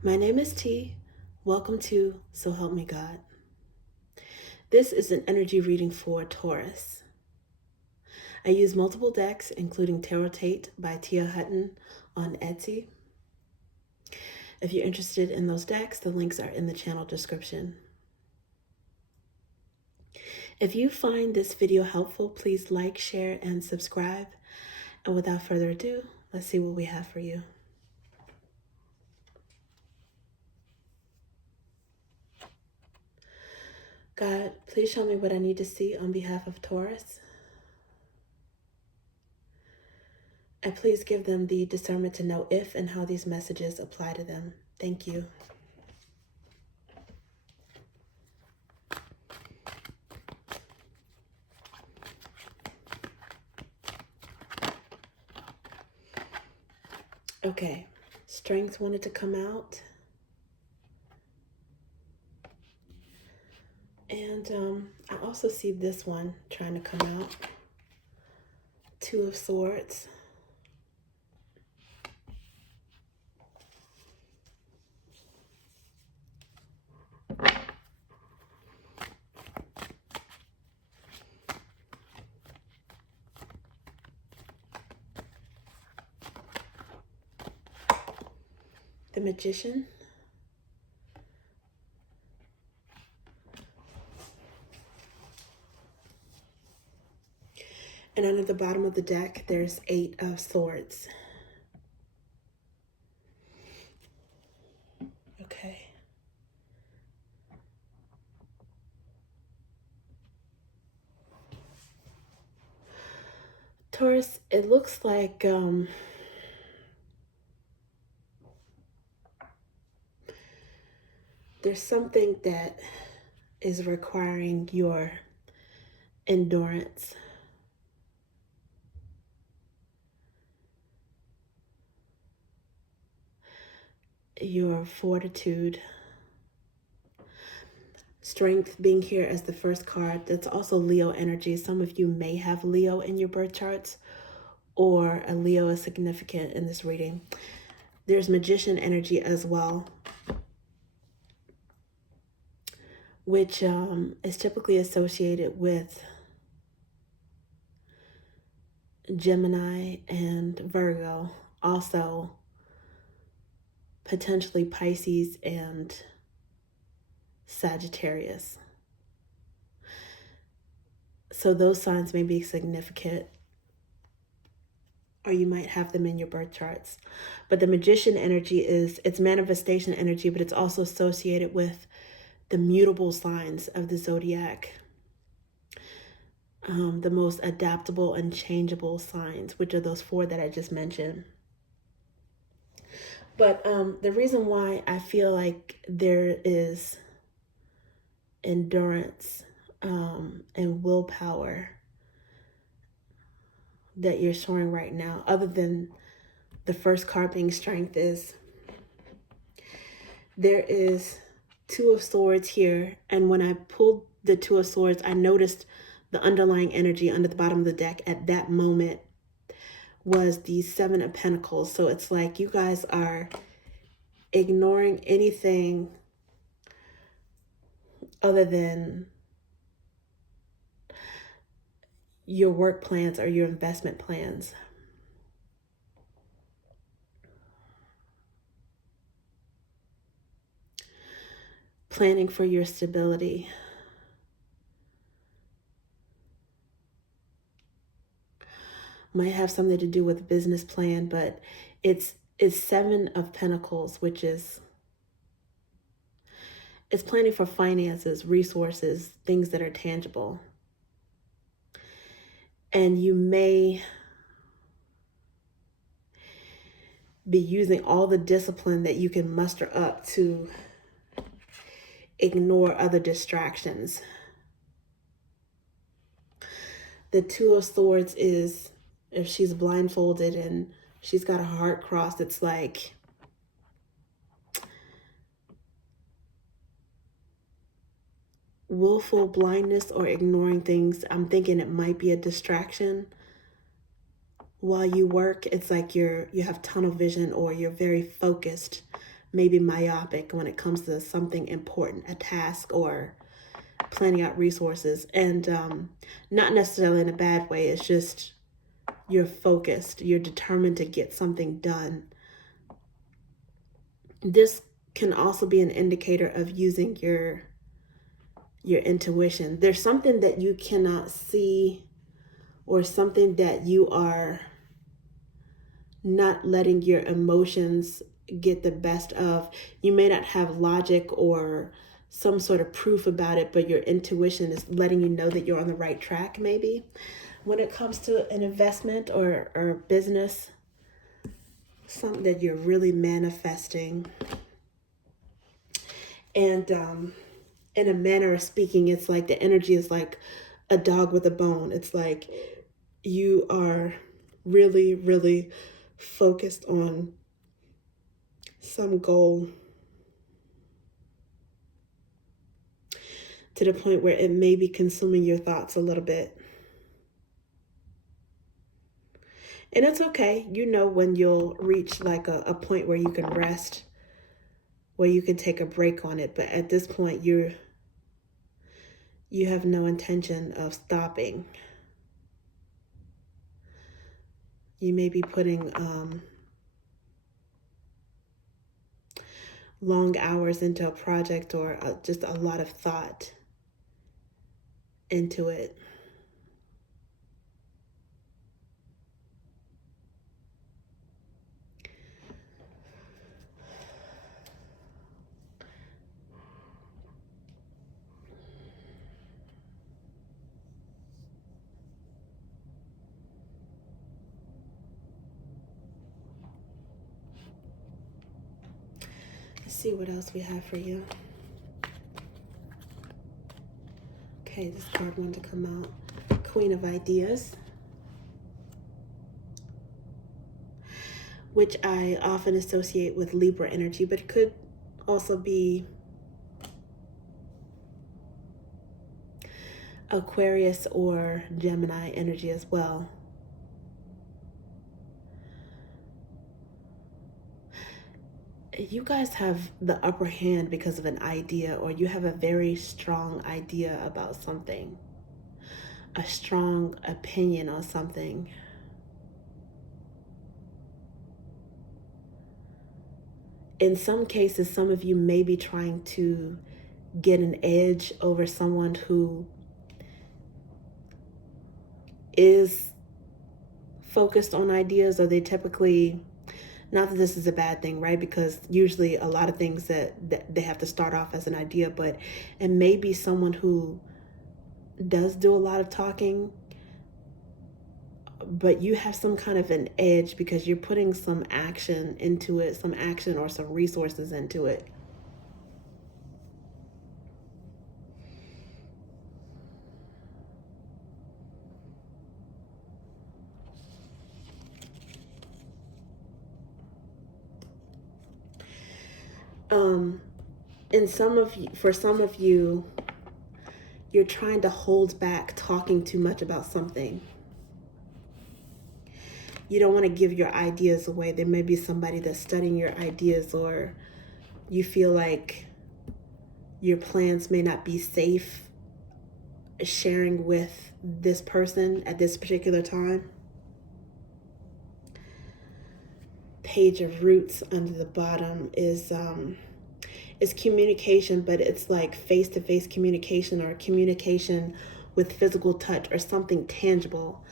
My name is T. Welcome to So Help Me God. This is an energy reading for Taurus. I use multiple decks, including Tarot Tate by Tia Hutton on Etsy. If you're interested in those decks, the links are in the channel description. If you find this video helpful, please like, share, and subscribe. And without further ado, let's see what we have for you. God, please show me what I need to see on behalf of Taurus. And please give them the discernment to know if and how these messages apply to them. Thank you. Okay, strength wanted to come out. And I also see this one trying to come out. Two of Swords. The Magician. And under the bottom of the deck, there's 8 of Swords. Okay. Taurus, it looks like there's something that is requiring your endurance. Your fortitude. Strength being here as the first card. That's also Leo energy. Some of you may have Leo in your birth charts, or a Leo is significant in this reading. There's Magician energy as well, which is typically associated with Gemini and Virgo. Also, potentially Pisces and Sagittarius. So those signs may be significant, or you might have them in your birth charts. But the Magician energy it's manifestation energy, but it's also associated with the mutable signs of the zodiac. The most adaptable and changeable signs, which are those 4 that I just mentioned. But the reason why I feel like there is endurance and willpower that you're showing right now, other than the first card being strength, is there is 2 of Swords here. And when I pulled the 2 of Swords, I noticed the underlying energy under the bottom of the deck at that moment was the 7 of Pentacles. So it's like you guys are ignoring anything other than your work plans or your investment plans. Planning for your stability. Might have something to do with a business plan, but it's 7 of Pentacles, which is it's planning for finances, resources, things that are tangible. And you may be using all the discipline that you can muster up to ignore other distractions. The 2 of Swords is, if she's blindfolded and she's got a heart crossed, it's like willful blindness or ignoring things. I'm thinking it might be a distraction while you work. It's like you have tunnel vision, or you're very focused, maybe myopic when it comes to something important, a task, or planning out resources. And not necessarily in a bad way. It's just you're focused, you're determined to get something done. This can also be an indicator of using your intuition. There's something that you cannot see, or something that you are not letting your emotions get the best of. You may not have logic or some sort of proof about it, but your intuition is letting you know that you're on the right track, maybe. When it comes to an investment or business, something that you're really manifesting. And in a manner of speaking, it's like the energy is like a dog with a bone. It's like you are really, really focused on some goal to the point where it may be consuming your thoughts a little bit. And it's okay. You know when you'll reach like a point where you can rest, where you can take a break on it. But at this point, you have no intention of stopping. You may be putting long hours into a project, or just a lot of thought into it. Let's see what else we have for you. Okay, this card wanted to come out. Queen of Ideas, which I often associate with Libra energy, but it could also be Aquarius or Gemini energy as well. You guys have the upper hand because of an idea, or you have a very strong idea about something, a strong opinion on something. In some cases, some of you may be trying to get an edge over someone who is focused on ideas, or they typically, not that this is a bad thing, right? Because usually a lot of things that they have to start off as an idea, but it may be someone who does do a lot of talking, but you have some kind of an edge because you're putting some action into it, some action or some resources into it. And for some of you, you're trying to hold back talking too much about something. You don't want to give your ideas away. There may be somebody that's studying your ideas, or you feel like your plans may not be safe sharing with this person at this particular time. Page of Roots under the bottom is communication, but it's like face-to-face communication, or communication with physical touch, or something tangible.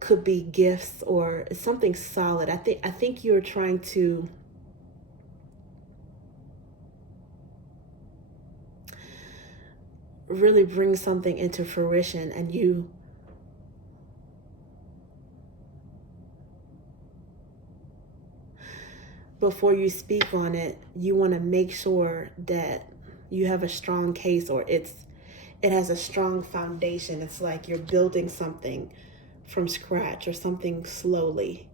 Could be gifts or something solid. I think you're trying to really bring something into fruition, and you before you speak on it, you want to make sure that you have a strong case, or it has a strong foundation. It's like you're building something from scratch, or something slowly,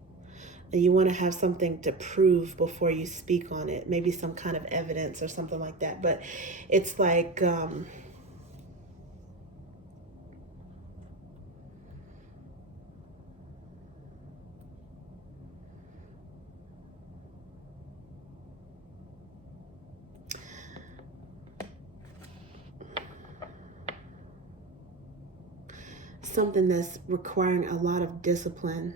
and you want to have something to prove before you speak on it, maybe some kind of evidence or something like that. But it's like something that's requiring a lot of discipline.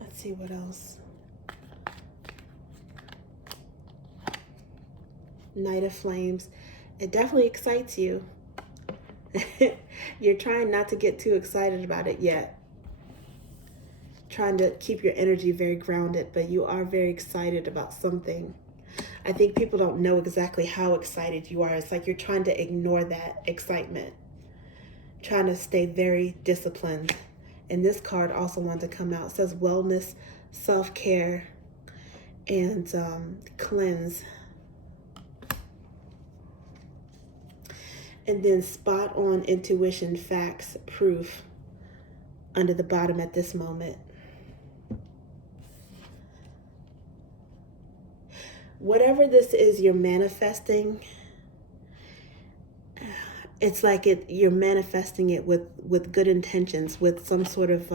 Let's see what else. Knight of Flames. It definitely excites you. You're trying not to get too excited about it yet. Trying to keep your energy very grounded, but you are very excited about something. I think people don't know exactly how excited you are. It's like you're trying to ignore that excitement. Trying to stay very disciplined. And this card also wanted to come out. It says wellness, self-care, and cleanse. And then spot on intuition, facts, proof under the bottom at this moment. Whatever this is you're manifesting, it's like you're manifesting it with good intentions, with some sort of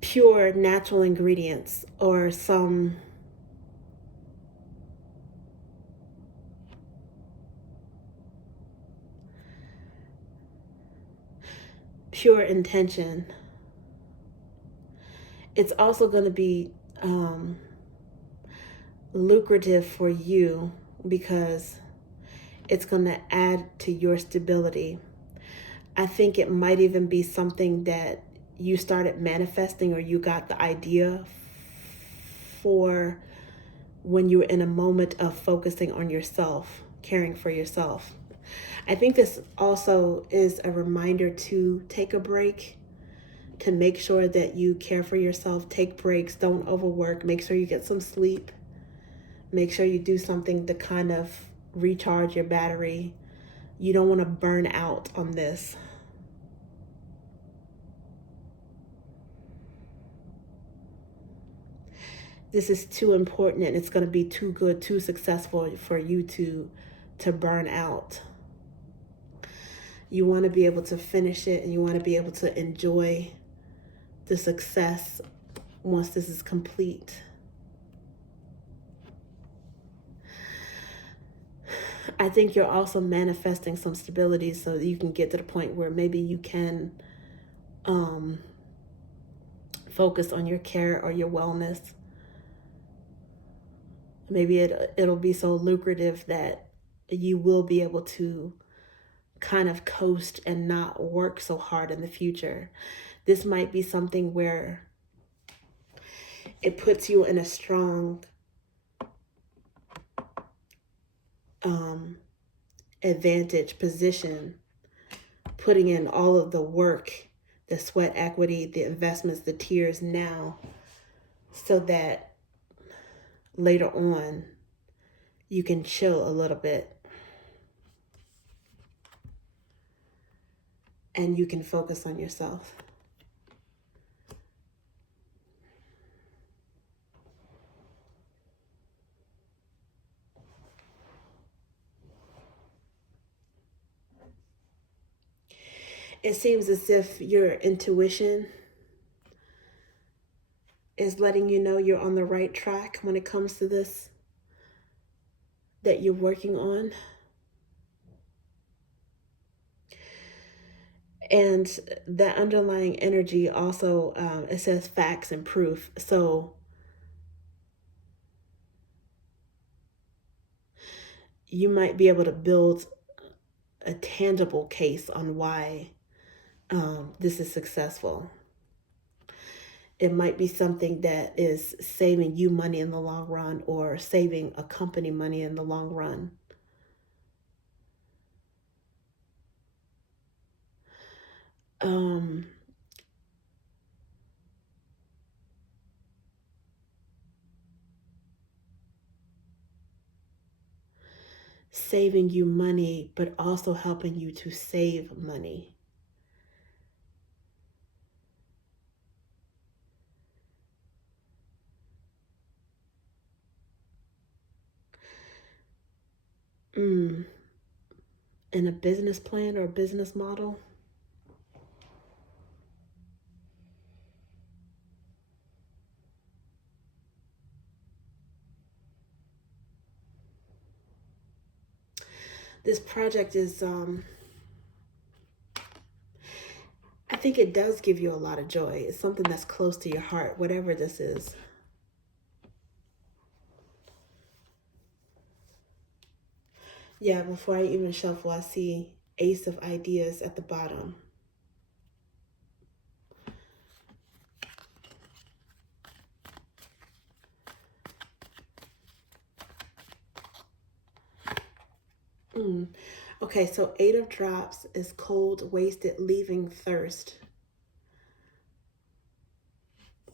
pure natural ingredients, or some pure intention. It's also going to be lucrative for you because it's going to add to your stability. I think it might even be something that you started manifesting, or you got the idea for when you were in a moment of focusing on yourself, caring for yourself. I think this also is a reminder to take a break, to make sure that you care for yourself. Take breaks, don't overwork, make sure you get some sleep. Make sure you do something to kind of recharge your battery. You don't want to burn out on this. This is too important, and it's going to be too good, too successful for you to burn out. You want to be able to finish it, and you want to be able to enjoy the success once this is complete. I think you're also manifesting some stability so that you can get to the point where maybe you can focus on your care or your wellness. Maybe it'll be so lucrative that you will be able to kind of coast and not work so hard in the future. This might be something where it puts you in a strong advantage position, putting in all of the work, the sweat equity, the investments, the tears now, so that later on you can chill a little bit and you can focus on yourself. It seems as if your intuition is letting you know you're on the right track when it comes to this that you're working on. And that underlying energy also, it says facts and proof. So you might be able to build a tangible case on why this is successful. It might be something that is saving you money in the long run, or saving a company money in the long run. Saving you money, but also helping you to save money. In a business plan or a business model. This project is, I think it does give you a lot of joy. It's something that's close to your heart, whatever this is. Yeah, before I even shuffle, I see Ace of Ideas at the bottom. Okay, so Eight of Drops is cold, wasted, leaving thirst.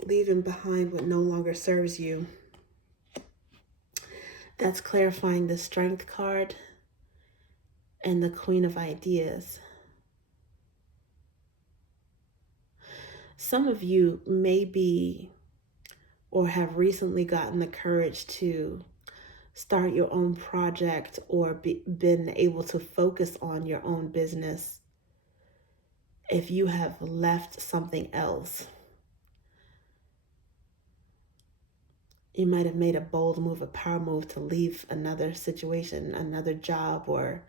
Leaving behind what no longer serves you. That's clarifying the Strength card and the Queen of Ideas. Some of you may be or have recently gotten the courage to start your own project or been able to focus on your own business if you have left something else. You might have made a bold move, a power move to leave another situation, another job, or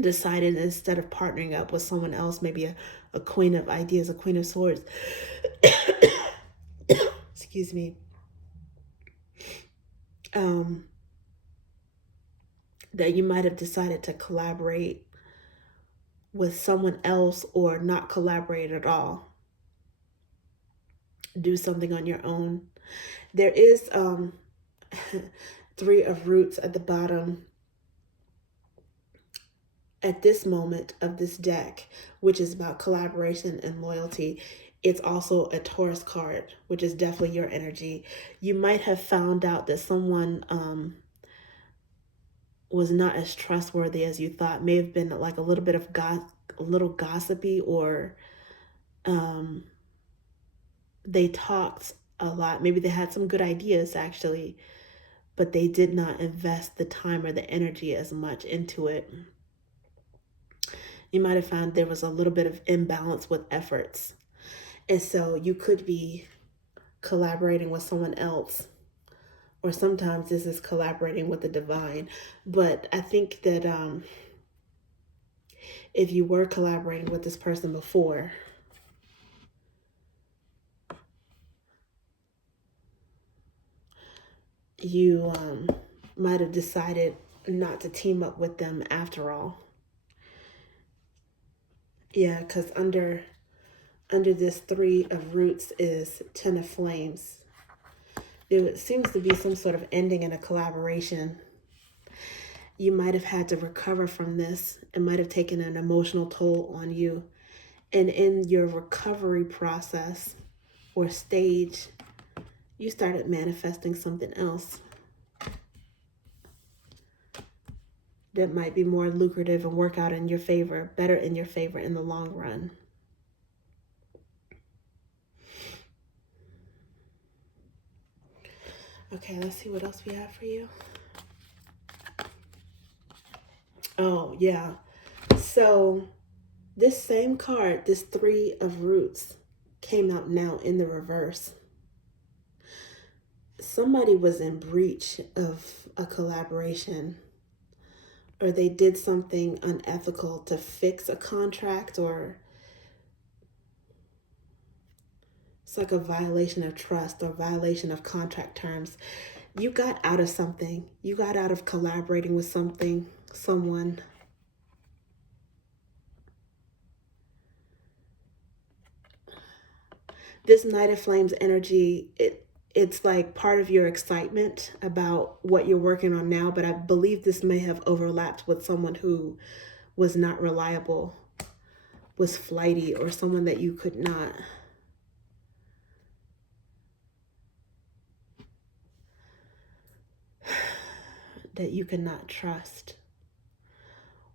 decided instead of partnering up with someone else, maybe a Queen of Ideas, a Queen of Swords, excuse me, that you might have decided to collaborate with someone else or not collaborate at all. Do something on your own. There is Three of Roots at the bottom at this moment of this deck, which is about collaboration and loyalty. It's also a Taurus card, which is definitely your energy. You might have found out that someone was not as trustworthy as you thought. May have been like a little bit of a little gossipy, or they talked a lot. Maybe they had some good ideas actually, but they did not invest the time or the energy as much into it. You might have found there was a little bit of imbalance with efforts. And so you could be collaborating with someone else, or sometimes this is collaborating with the divine. But I think that if you were collaborating with this person before, you might have decided not to team up with them after all. Yeah, because under this Three of Roots is Ten of Flames. There seems to be some sort of ending in a collaboration. You might have had to recover from this. It might have taken an emotional toll on you. And in your recovery process or stage, you started manifesting something else that might be more lucrative and work out in your favor, better in your favor in the long run. Okay, let's see what else we have for you. Oh, yeah. So this same card, this Three of Roots, came out now in the reverse. Somebody was in breach of a collaboration, or they did something unethical to fix a contract, or it's like a violation of trust or violation of contract terms. You got out of something. You got out of collaborating with someone. This Knight of Flames energy, it's like part of your excitement about what you're working on now, but I believe this may have overlapped with someone who was not reliable, was flighty, or someone that you could not trust,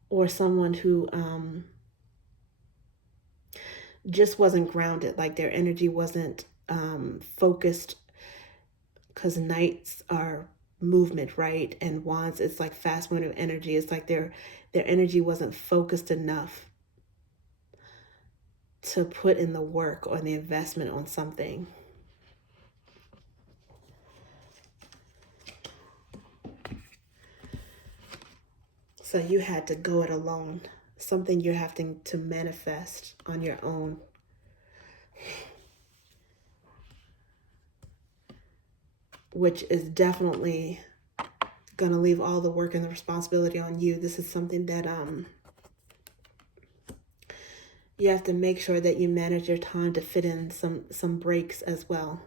or someone who just wasn't grounded, like their energy wasn't focused, because knights are movement, right? And wands, it's like fast moving energy. It's like their energy wasn't focused enough to put in the work or the investment on something. So you had to go it alone. Something you're having to manifest on your own. Which is definitely going to leave all the work and the responsibility on you. This is something that you have to make sure that you manage your time to fit in some breaks as well.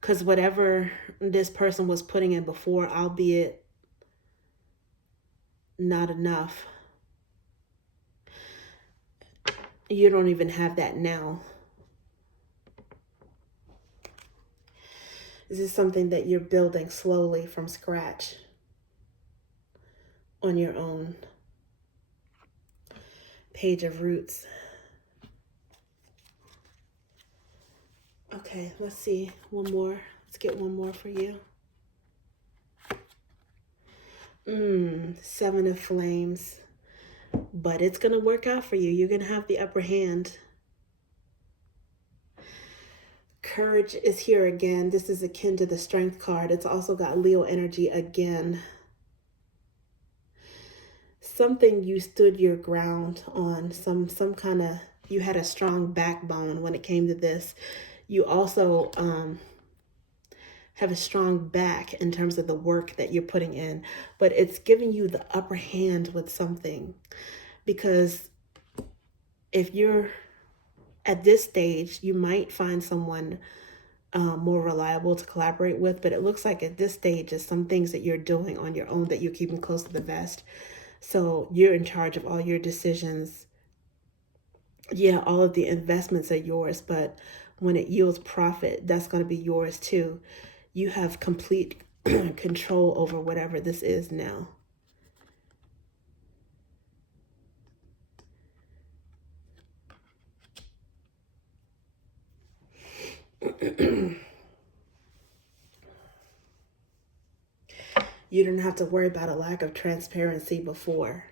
Because whatever this person was putting in before, albeit not enough, you don't even have that now. This is something that you're building slowly from scratch on your own. Page of Roots. Okay, let's see. One more. Let's get one more for you. Seven of Flames. But it's going to work out for you. You're going to have the upper hand. Courage is here again. This is akin to the Strength card. It's also got Leo energy again. Something you stood your ground on. Some kind of, you had a strong backbone when it came to this. You also have a strong back in terms of the work that you're putting in, but it's giving you the upper hand with something, because if you're at this stage, you might find someone more reliable to collaborate with, but it looks like at this stage there's some things that you're doing on your own that you're keeping close to the vest. So you're in charge of all your decisions. Yeah, all of the investments are yours, but when it yields profit, that's going to be yours too. You have complete control over whatever this is now. You didn't have to worry about a lack of transparency before.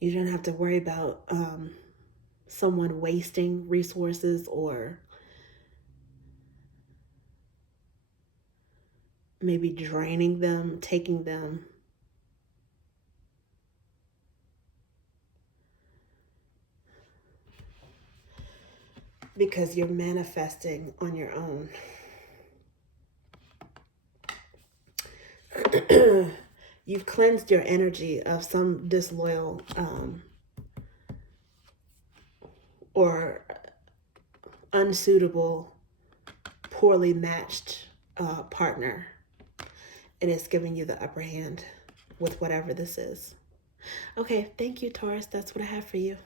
You didn't have to worry about someone wasting resources or maybe draining them, taking them. Because you're manifesting on your own. You've cleansed your energy of some disloyal or unsuitable, poorly matched partner. And it's giving you the upper hand with whatever this is. Okay, thank you, Taurus. That's what I have for you.